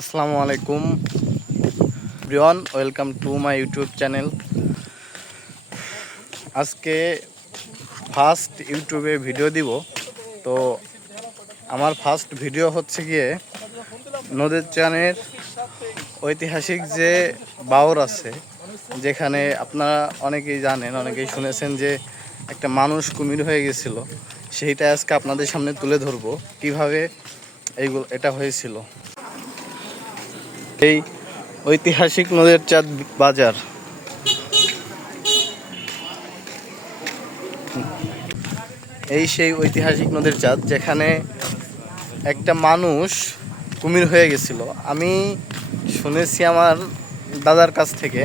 আসসালামু আলাইকুম everyone, welcome to my YouTube channel. আজকে ফার্স্ট ইউটিউবে ভিডিও দিব। তো আমার ফার্স্ট ভিডিও হচ্ছে গিয়ে নদীর চানের ঐতিহাসিক যে বাওর আছে, যেখানে আপনারা অনেকেই জানেন, অনেকেই শুনেছেন যে একটা মানুষ কুমির হয়ে গেছিল। সেইটা আজকে আপনাদের সামনে তুলে ধরবো কিভাবে এটা হয়েছিল। এই ঐতিহাসিক নদীর চাঁদ বাজার, এই সেই ঐতিহাসিক নদীর চাঁদ যেখানে একটা মানুষ কুমির হয়ে গেছিল। আমি শুনেছি আমার দাদার কাছ থেকে।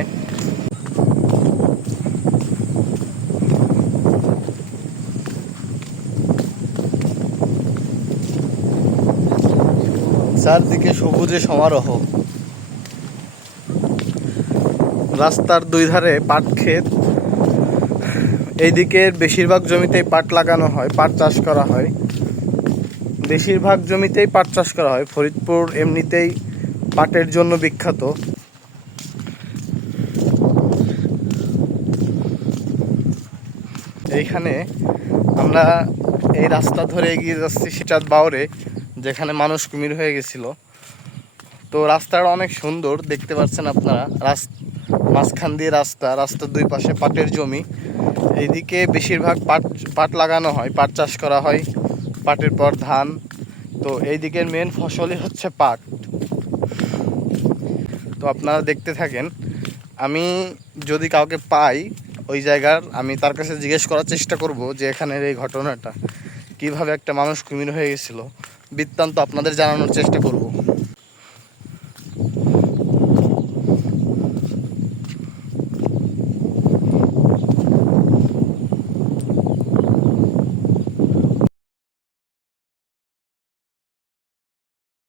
চারদিকে সবুজে সমারোহ, রাস্তার দুই ধারে পাট ক্ষেত। এইদিকে বেশিরভাগ জমিতেই পাট লাগানো হয়, পাট চাষ করা হয়। বেশিরভাগ জমিতেই পাট চাষ করা হয়। ফরিদপুর এমনিতেই পাটের জন্য বিখ্যাত। এইখানে আমরা এই রাস্তা ধরে এগিয়ে যাচ্ছি সিটাত বাওরে, যেখানে মানুষ কুমির হয়ে গেছিল। তো রাস্তাটা অনেক সুন্দর, দেখতে পাচ্ছেন আপনারা। মাঝখান দিয়ে রাস্তার দুই পাশে পাটের জমি। এইদিকে বেশিরভাগ পাট লাগানো হয়, পাট চাষ করা হয়, পাটের পর ধান। তো এই দিকের মেন ফসলই হচ্ছে পাট। তো আপনারা দেখতে থাকেন। আমি যদি কাউকে পাই ওই জায়গার, আমি তার কাছে জিজ্ঞেস করার চেষ্টা করব যে এখানের এই ঘটনাটা কিভাবে একটা মানুষ কুমির হয়ে গেছিল, বৃত্তান্ত আপনাদের জানানোর চেষ্টা করব।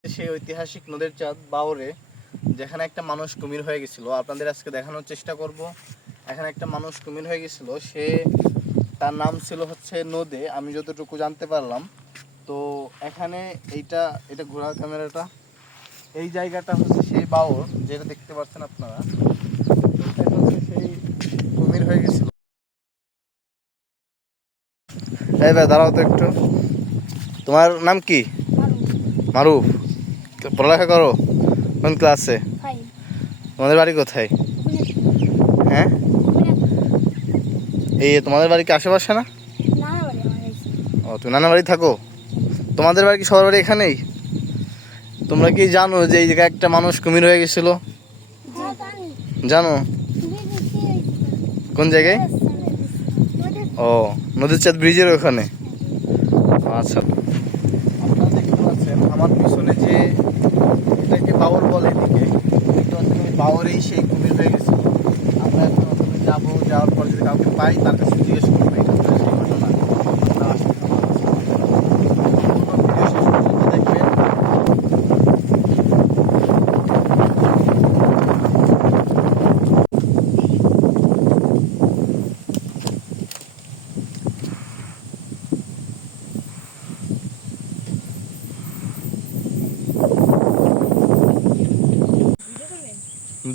সেই ঐতিহাসিক নদীর চাঁদ বাওরে, যেখানে একটা মানুষ কুমির হয়ে গেছিল, আপনাদের আজকে দেখানোর চেষ্টা করব। এখানে একটা মানুষ কুমির হয়ে গেছিল, তার নাম ছিল হচ্ছে নদে, আমি যতটুকু জানতে পারলাম। তো এখানে এটা ঘোরা ক্যামেরাটা, এই জায়গাটা হচ্ছে সেই বাওর যেটা দেখতে পাচ্ছেন আপনারা। এটা হচ্ছে সেই কুমির হয়ে গেছিল। এই ভাই দাঁড়াও তো একটু, তোমার নাম কি? মারুফ। পড়ালেখা করো কোন ক্লাসে? তোমাদের বাড়ি কোথায়? হ্যাঁ, এই তোমাদের বাড়ি কি আশেপাশে না? ও, তুমি নানা বাড়ি থাকো। তোমাদের বাড়ি কি সবার বাড়ি এখানেই? তোমরা কি জানো যে এই জায়গায় একটা মানুষ কুমির হয়ে গেছিল? জানো কোন জায়গায়? ও, নদীর চাঁদ ব্রিজের ওখানে। আচ্ছা, আপনারা দেখতে পাচ্ছেন আমার পিছনে যে এটাকে বাওর বলে, এদিকে দেখতে পাচ্ছেন বাওরেই সেই কুমির হয়ে গেছিল। আমরা এখন ওখানে যাবো, যাওয়ার পর যদি কাউকে পাই তার কাছে জিজ্ঞেস করবো এটা হচ্ছে সেই ঘটনা। দেখবেন।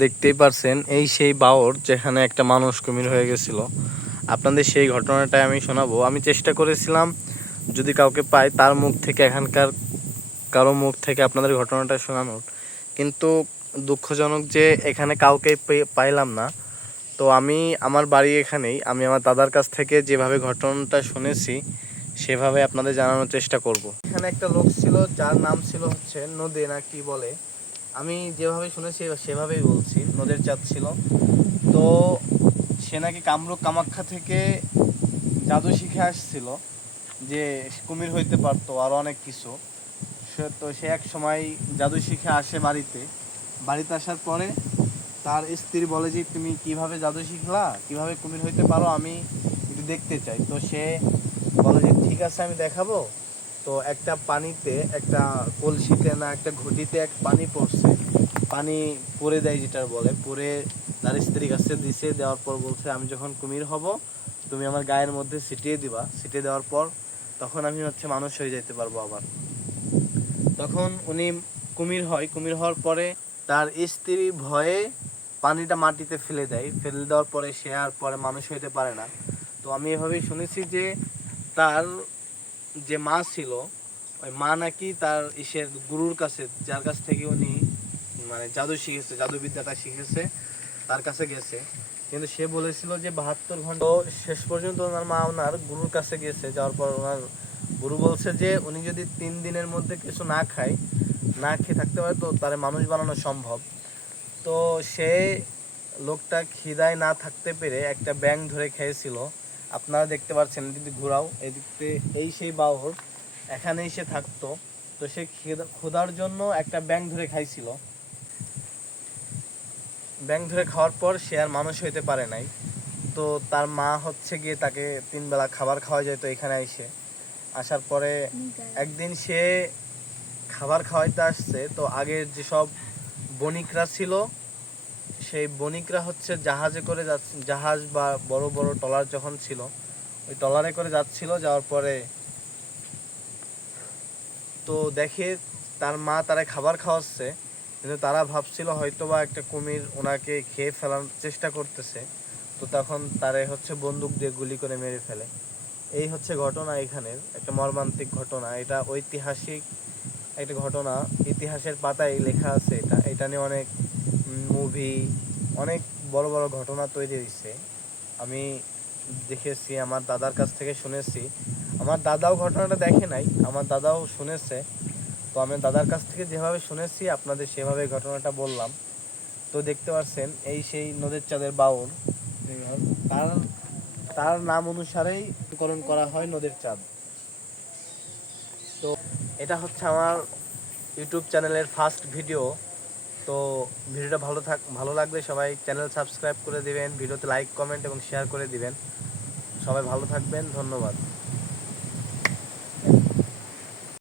দেখতেই পারছেন এই সেই বাওর যেখানে একটা মানুষ কুমির হয়ে গেছিল। আপনাদের সেই ঘটনাটাই আমি শোনাবো। আমি চেষ্টা করেছিলাম যদি কাউকে পাই তার মুখ থেকে, এখানকার কারো মুখ থেকে আপনাদের ঘটনাটা শোনানোর, কিন্তু দুঃখজনক যে এখানে কাউকে পাইলাম না। তো আমি আমার বাড়ি এখানেই, আমি আমার দাদার কাছ থেকে যেভাবে ঘটনাটা শুনেছি সেভাবে আপনাদের জানানোর চেষ্টা করব। এখানে একটা লোক ছিল যার নাম ছিল হচ্ছে নদী না কি বলে, আমি যেভাবে শুনেছি সেভাবেই বলছি, নদীর চাঁদ ছিল। তো সে নাকি কামরূপ কামাখ্যা থেকে জাদু শিখে আসছিল, যে কুমির হইতে পারতো আরো অনেক কিছু। সে এক সময় জাদু শিখে আসে বাড়িতে আসার পরে তার স্ত্রী বলে যে তুমি কিভাবে জাদু শিখলা, কিভাবে কুমির হইতে পারো, আমি একটু দেখতে চাই। তো সে বলে যে ঠিক আছে আমি দেখাবো। তো একটা পানিতে, একটা কলসিতে না একটা ঘটিতে এক পানি পড়ছে, পানি পরে দেয় যেটার বলে, পরে তার স্ত্রীর কাছে দিছে, দেওয়ার পর বলছে আমি যখন কুমির হব তুমি আমার গায়ের মধ্যে ছিটিয়ে দিবা, ছিটিয়ে দেওয়ার পর তখন আমি হচ্ছে মানুষ হয়ে যেতে পারবো আবার। তখন উনি কুমির হয়, কুমির হওয়ার পরে তার স্ত্রী ভয়ে পানিটা মাটিতে ফেলে দেয়, ফেলে দেওয়ার পরে সে আর পরে মানুষ হইতে পারে না। তো আমি এভাবেই শুনেছি যে তার যে মা ছিল, ওই মা নাকি তার ইসের গুরুর কাছে, যার কাছ থেকে উনি মানে জাদু শিখেছে, জাদুবিদ্যাটা শিখেছে, তার কাছে গেছে। কিন্তু সে বলেছিল যে 72 ঘন্টা। তো শেষ পর্যন্ত ওনার মা ওনার গুরুর কাছে গেছে, যাওয়ার পর ওনার গুরু বলছে যে উনি যদি 3 দিনের মধ্যে কিছু না খায়, না খেয়ে থাকতে পারে, তো তার মানুষ বানানো সম্ভব। তো সে লোকটা খিদায় না থাকতে পেরে একটা ব্যাঙ ধরে খেয়েছিল। আপনারা দেখতে পাচ্ছেন, যদি ঘোরাও এদিকে, এই সেই বাওর এখানেই সে থাকতো। তো সে ক্ষুধার জন্য একটা ব্যাঙ ধরে খাইছিল। ব্যাঙ ধরে খাওয়ার পর সে আর মানুষ হইতে পারে নাই। তো তার মা হচ্ছে গিয়ে তাকে 3 বেলা খাবার খাওয়া যেত এখানে এসে। আসার পরে একদিন সে খাবার খাওয়াইতে আসছে, তো আগের যেসব বণিকরা ছিল, সেই বণিকরা হচ্ছে জাহাজে করে যাচ্ছে, জাহাজ বা বড় বড় ট্রলার যখন ছিল, ওই ট্রলারে করে যাচ্ছিল। যাওয়ার পরে তো দেখে তার মা তারা খাবার খাওয়াচ্ছে, কিন্তু তারা ভাবছিল হয়তোবা একটা কুমির ওনাকে খেয়ে ফেলার চেষ্টা করতেছে। তো তখন তারে হচ্ছে বন্দুক দিয়ে গুলি করে মেরে ফেলে। এই হচ্ছে ঘটনা, এখানের একটা মর্মান্তিক ঘটনা। এটা ঐতিহাসিক একটা ঘটনা, ইতিহাসের পাতায় লেখা আছে। এটা নিয়ে অনেক মুভি, অনেক বড় বড় ঘটনা তৈরি হয়েছে। আমি দেখেছি, আমার দাদার কাছ থেকে শুনেছি। আমার দাদাও ঘটনাটা দেখে নাই, আমার দাদাও শুনেছে। তো আমি দাদার কাছ থেকে যেভাবে শুনেছি আপনাদের সেভাবে ঘটনাটা বললাম। তো দেখতে পাচ্ছেন, এই সেই নদীর চাঁদের বাউল, তার তার নাম অনুসারেই নামকরণ করা হয় নদীর চাঁদ। তো এটা হচ্ছে আমার ইউটিউব চ্যানেলের ফার্স্ট ভিডিও। তো ভিডিওটা ভালো লাগলে সবাই চ্যানেল সাবস্ক্রাইব করে দিবেন, ভিডিওতে লাইক, কমেন্ট এবং শেয়ার করে দিবেন। সবাই ভালো থাকবেন, ধন্যবাদ।